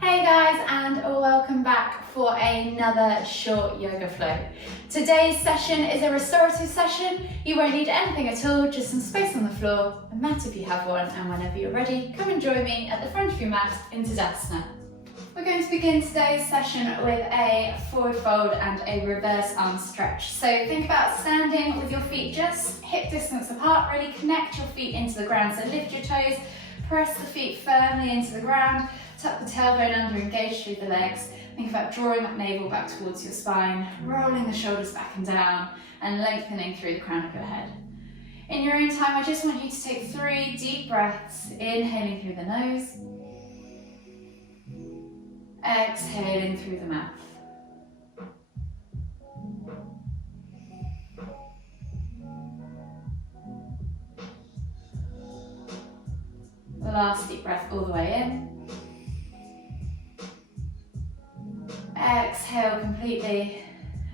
Hey guys, and welcome back for another short yoga flow. Today's session is a restorative session. You won't need anything at all, just some space on the floor, a mat if you have one, and whenever you're ready, come and join me at the front of your mat in Tadasana. We're going to begin today's session with a forward fold and a reverse arm stretch. So think about standing with your feet just hip distance apart, really connect your feet into the ground. So lift your toes, press the feet firmly into the ground, tuck the tailbone under, engage through the legs. Think about drawing that navel back towards your spine, rolling the shoulders back and down, and lengthening through the crown of your head. In your own time, I just want you to take 3 deep breaths, inhaling through the nose, exhaling through the mouth. The last deep breath all the way in. Exhale completely,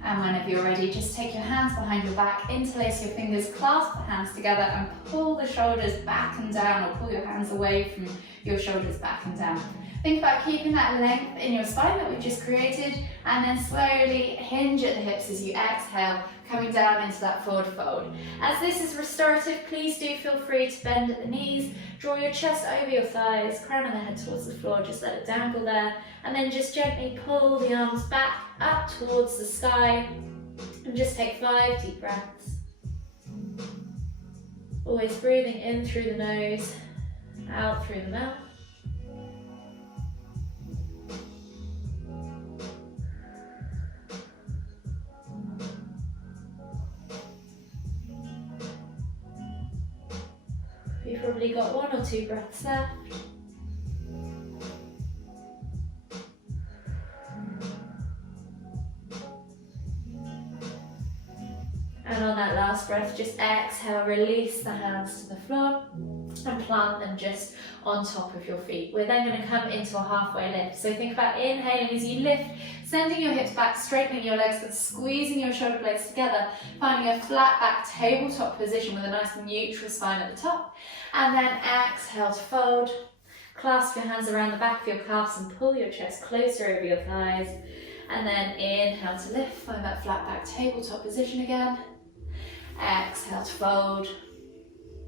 and whenever you're ready, just take your hands behind your back, interlace your fingers, clasp the hands together and pull the shoulders back and down, or pull your hands away from your shoulders back and down. Think about keeping that length in your spine that we've just created, and then slowly hinge at the hips as you exhale, coming down into that forward fold. As this is restorative, please do feel free to bend at the knees, draw your chest over your thighs, crown of the head towards the floor, just let it dangle there, and then just gently pull the arms back up towards the sky, and just take 5 deep breaths. Always breathing in through the nose, out through the mouth. You've probably got 1 or 2 breaths left. And on that last breath, just exhale, release the hands to the floor and plant them just on top of your feet. We're then going to come into a halfway lift. So think about inhaling as you lift, sending your hips back, straightening your legs, but squeezing your shoulder blades together, finding a flat back tabletop position with a nice neutral spine at the top. And then exhale to fold. Clasp your hands around the back of your calves and pull your chest closer over your thighs. And then inhale to lift, find that flat back tabletop position again. Exhale to fold.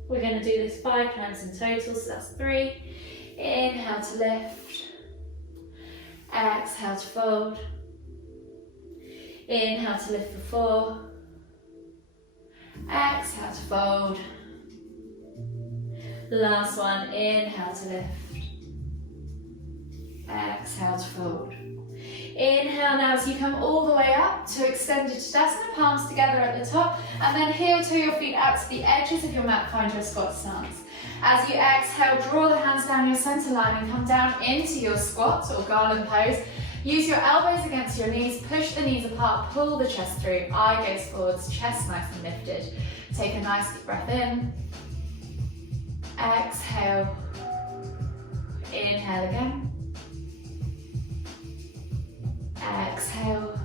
We're going to do this 5 times in total, so that's 3. Inhale to lift. Exhale to fold. Inhale to lift for 4. Exhale to fold. Last one, inhale to lift. Exhale to fold. Inhale now as you come all the way up to extended Tadasana, palms together at the top, and then heel to your feet out to the edges of your mat, find your squat stance. As you exhale, draw the hands down your center line and come down into your squat or Garland Pose. Use your elbows against your knees, push the knees apart, pull the chest through, eye gaze forwards, chest nice and lifted. Take a nice deep breath in. Exhale. Inhale again. Exhale,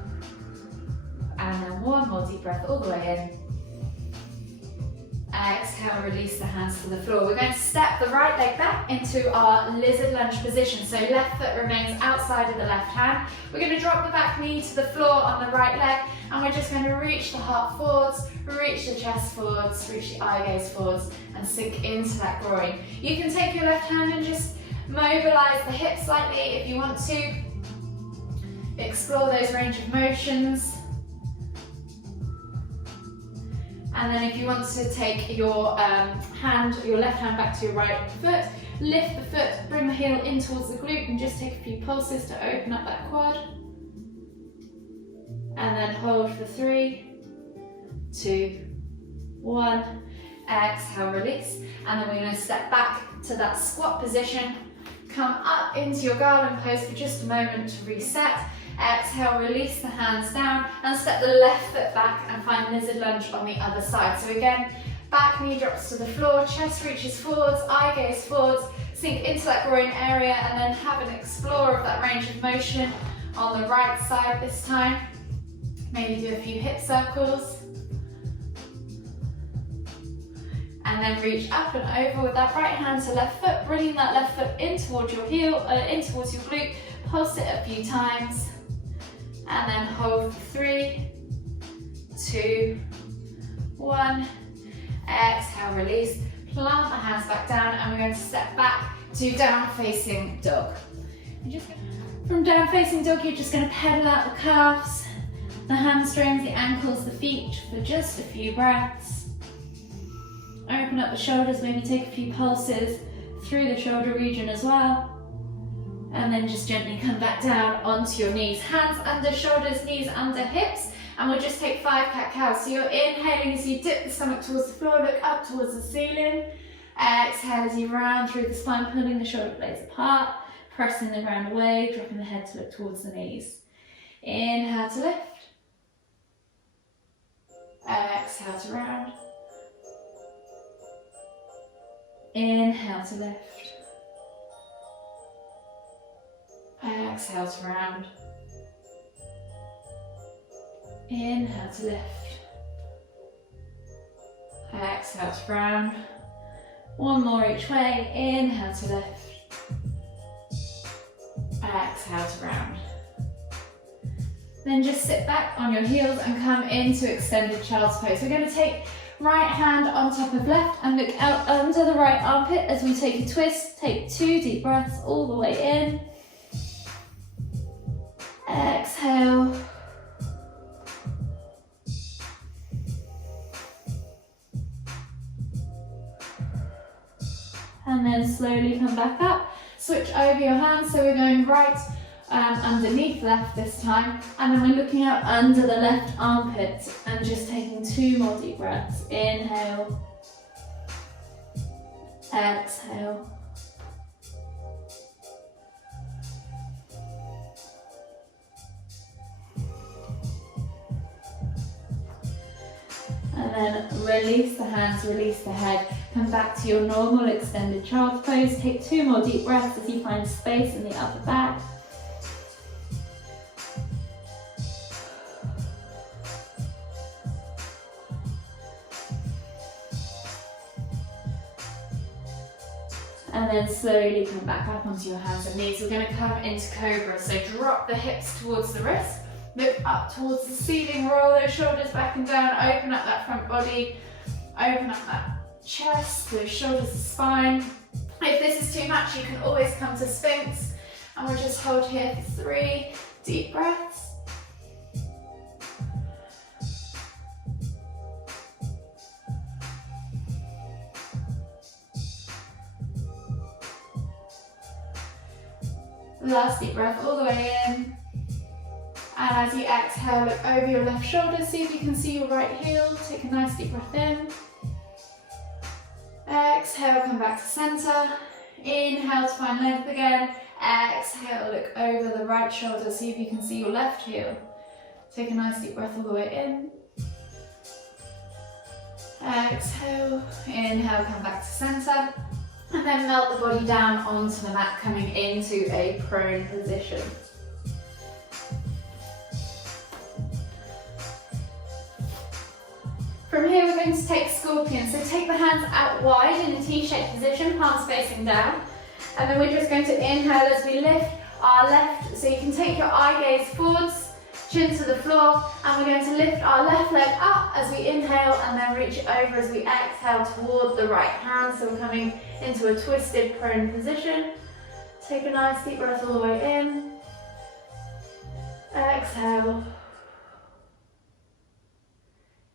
and then 1 more deep breath all the way in. Exhale, release the hands to the floor. We're going to step the right leg back into our lizard lunge position. So left foot remains outside of the left hand. We're going to drop the back knee to the floor on the right leg, and we're just going to reach the heart forwards, reach the chest forwards, reach the eye gaze forwards, and sink into that groin. You can take your left hand and just mobilize the hips slightly if you want to. Explore those range of motions. And then if you want to take your your left hand back to your right foot, lift the foot, bring the heel in towards the glute and just take a few pulses to open up that quad. And then hold for 3, 2, 1. Exhale, release. And then we're going to step back to that squat position. Come up into your Garland Pose for just a moment to reset. Exhale, release the hands down and step the left foot back and find lizard lunge on the other side. So again, back knee drops to the floor, chest reaches forwards, eye gaze forwards, sink into that groin area, and then have an explore of that range of motion on the right side this time. Maybe do a few hip circles. And then reach up and over with that right hand to left foot, bringing that left foot in towards your heel, in towards your glute, Pulse it a few times and then hold for 3, 2, 1. Exhale, release. Plant the hands back down and we're going to step back to down facing dog. From down facing dog, you're just going to pedal out the calves, the hamstrings, the ankles, the feet for just a few breaths. Open up the shoulders, maybe take a few pulses through the shoulder region as well. And then just gently come back down onto your knees. Hands under shoulders, knees under hips. And we'll just take 5 cat-cows. So you're inhaling as you dip the stomach towards the floor, look up towards the ceiling. Exhale as you round through the spine, pulling the shoulder blades apart, pressing the ground away, dropping the head to look towards the knees. Inhale to lift. Exhale to round. Inhale to lift. Exhale to round. Inhale to lift. Exhale to round. One more each way. Inhale to lift. Exhale to round. Then just sit back on your heels and come into extended child's pose. We're going to take right hand on top of left and look out under the right armpit as we take a twist. Take 2 deep breaths all the way in. Exhale. And then slowly come back up. Switch over your hands, so we're going right underneath left this time. And then we're looking out under the left armpit and just taking 2 more deep breaths. Inhale. Exhale. And then release the hands, release the head. Come back to your normal extended child's pose. Take 2 more deep breaths as you find space in the upper back. And then slowly come back up onto your hands and knees. We're going to come into cobra. So drop the hips towards the wrist. Look up towards the ceiling, roll those shoulders back and down, open up that front body, open up that chest, those shoulders, the spine. If this is too much, you can always come to Sphinx, and we'll just hold here for 3 deep breaths. Last deep breath all the way in. And as you exhale, look over your left shoulder, see if you can see your right heel. Take a nice deep breath in. Exhale, come back to center. Inhale to find length again. Exhale, look over the right shoulder, see if you can see your left heel. Take a nice deep breath all the way in. Exhale, inhale, come back to center. And then melt the body down onto the mat, coming into a prone position. From here we're going to take scorpion, so take the hands out wide in a T-shaped position, palms facing down. And then we're just going to inhale as we lift our left, so you can take your eye gaze forwards, chin to the floor, and we're going to lift our left leg up as we inhale and then reach over as we exhale toward the right hand. So we're coming into a twisted prone position. Take a nice deep breath all the way in. Exhale.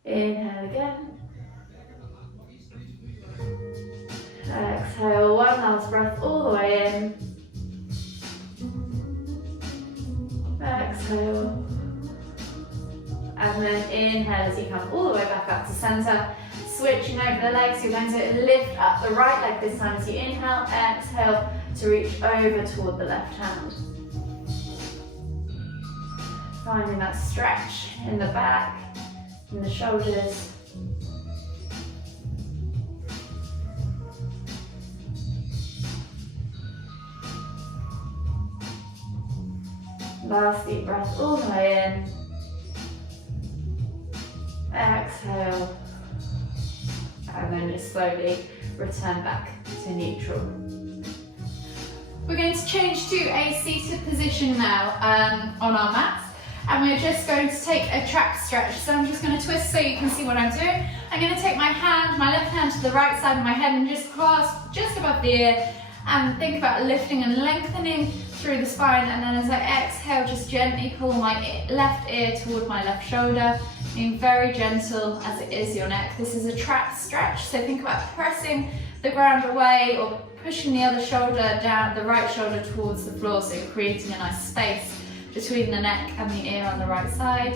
Inhale again. Exhale, one last breath all the way in. Exhale. And then inhale as you come all the way back up to center. Switching over the legs, you're going to lift up the right leg this time as you inhale. Exhale to reach over toward the left hand. Finding that stretch in the back, in the shoulders. Last deep breath all the way in. Exhale. And then just slowly return back to neutral. We're going to change to a seated position now on our mats, and we're just going to take a trap stretch. So I'm just going to twist so you can see what I'm doing. I'm going to take my left hand to the right side of my head and just clasp just above the ear, and think about lifting and lengthening through the spine. And then as I exhale, just gently pull my left ear toward my left shoulder, being very gentle as it is your neck. This is a trap stretch, so think about pressing the ground away or pushing the other shoulder down, the right shoulder towards the floor, so you're creating a nice space between the neck and the ear on the right side.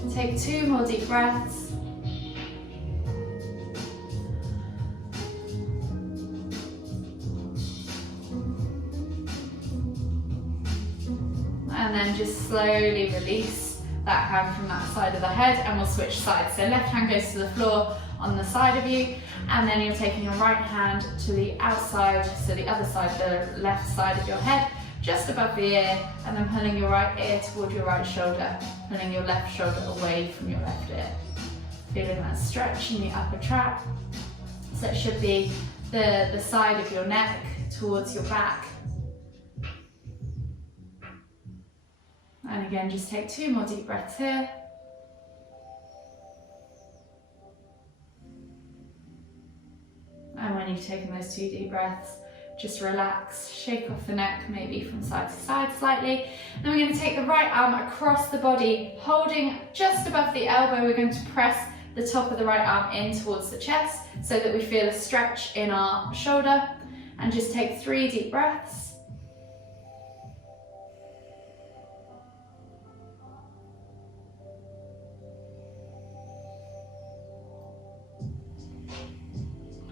And take 2 more deep breaths. And then just slowly release that hand from that side of the head, and we'll switch sides. So left hand goes to the floor on the side of you, and then you're taking your right hand to the outside, so the other side, the left side of your head, just above the ear, and then pulling your right ear toward your right shoulder, pulling your left shoulder away from your left ear. Feeling that stretch in the upper trap. So it should be the side of your neck towards your back. And again, just take 2 more deep breaths here. And when you've taken those 2 deep breaths, just relax, shake off the neck, maybe from side to side slightly. Then we're going to take the right arm across the body, holding just above the elbow. We're going to press the top of the right arm in towards the chest so that we feel a stretch in our shoulder. And just take 3 deep breaths.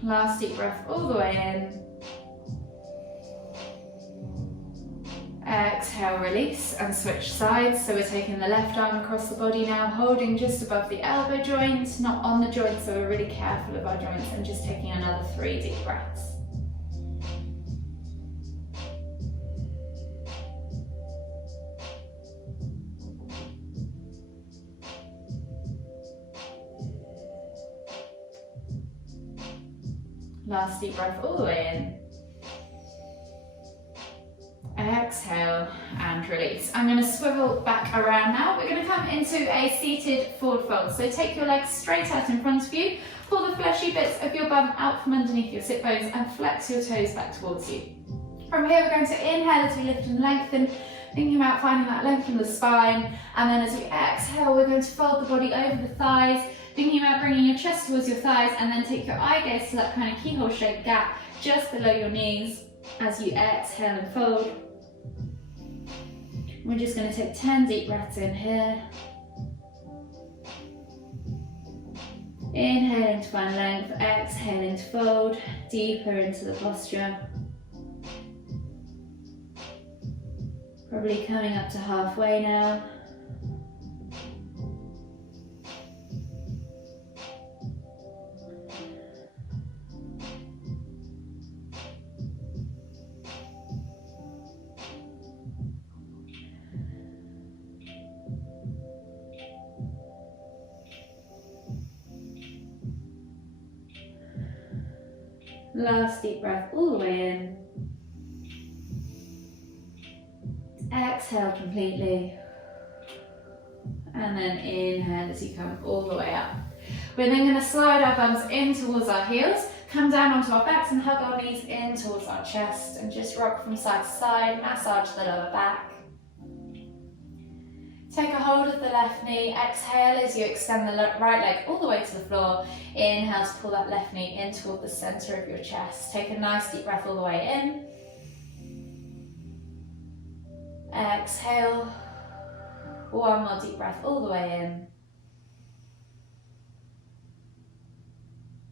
Last deep breath all the way in. Exhale, release and switch sides. So we're taking the left arm across the body now, holding just above the elbow joint, not on the joint, so we're really careful of our joints, and just taking another 3 deep breaths. Last deep breath all the way in. Exhale and release. I'm going to swivel back around now. We're going to come into a seated forward fold. So take your legs straight out in front of you, pull the fleshy bits of your bum out from underneath your sit bones, and flex your toes back towards you. From here, we're going to inhale as we lift and lengthen, thinking about finding that length in the spine. And then as we exhale, we're going to fold the body over the thighs, thinking about bringing your chest towards your thighs, and then take your eye gaze to that kind of keyhole shaped gap just below your knees as you exhale and fold. We're just going to take 10 deep breaths in here. Inhaling to find length, exhaling to fold deeper into the posture. Probably coming up to halfway now. Last deep breath all the way in. Exhale completely. And then inhale as you come all the way up. We're then going to slide our bums in towards our heels, come down onto our backs and hug our knees in towards our chest, and just rock from side to side, massage the lower back. Take a hold of the left knee, exhale as you extend the right leg all the way to the floor. Inhale to pull that left knee in toward the center of your chest. Take a nice deep breath all the way in. Exhale. One more deep breath all the way in.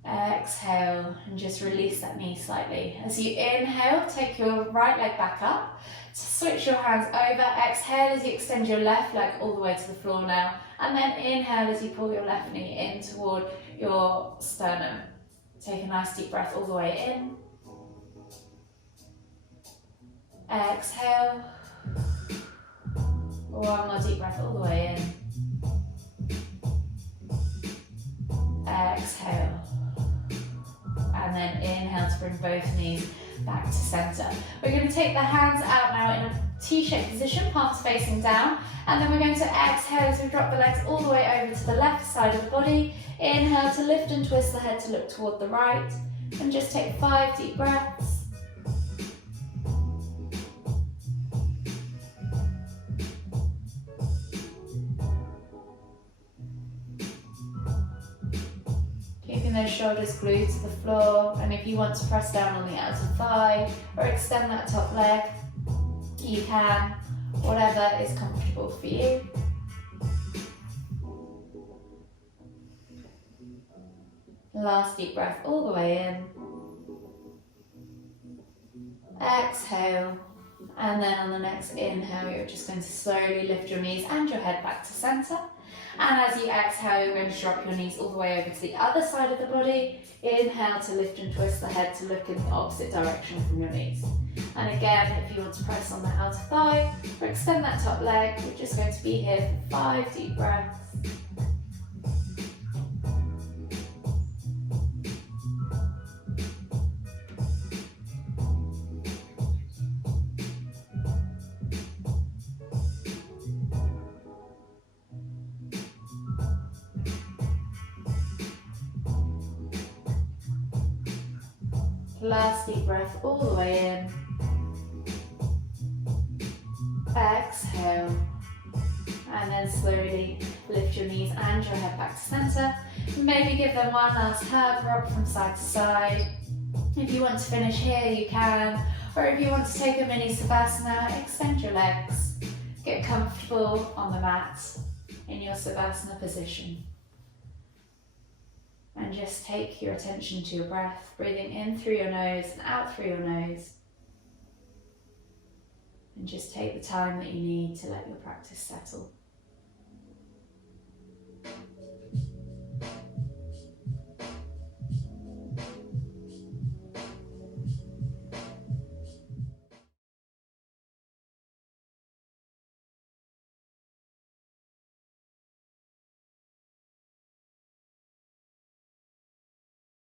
Exhale and just release that knee slightly. As you inhale, take your right leg back up. Switch your hands over. Exhale as you extend your left leg all the way to the floor now. And then inhale as you pull your left knee in toward your sternum. Take a nice deep breath all the way in. Exhale. One more deep breath all the way in. Exhale. And then inhale to bring both knees back to center. We're going to take the hands out now in a T-shaped position, palms facing down, and then we're going to exhale as we drop the legs all the way over to the left side of the body. Inhale to lift and twist the head to look toward the right, and just take 5 deep breaths. Keeping those shoulders glued to the floor, and if you want to press down on the outer thigh or extend that top leg, you can, whatever is comfortable for you. Last deep breath all the way in. Exhale, and then on the next inhale, you're just going to slowly lift your knees and your head back to center. And as you exhale, you're going to drop your knees all the way over to the other side of the body. Inhale to lift and twist the head to look in the opposite direction from your knees. And again, if you want to press on the outer thigh or extend that top leg, we're just going to be here for 5 deep breaths. Last deep breath all the way in. Exhale. And then slowly lift your knees and your head back to center. Maybe give them one last hug, rock from side to side. If you want to finish here, you can. Or if you want to take a mini Savasana, extend your legs. Get comfortable on the mat in your Savasana position. And just take your attention to your breath, breathing in through your nose and out through your nose. And just take the time that you need to let your practice settle.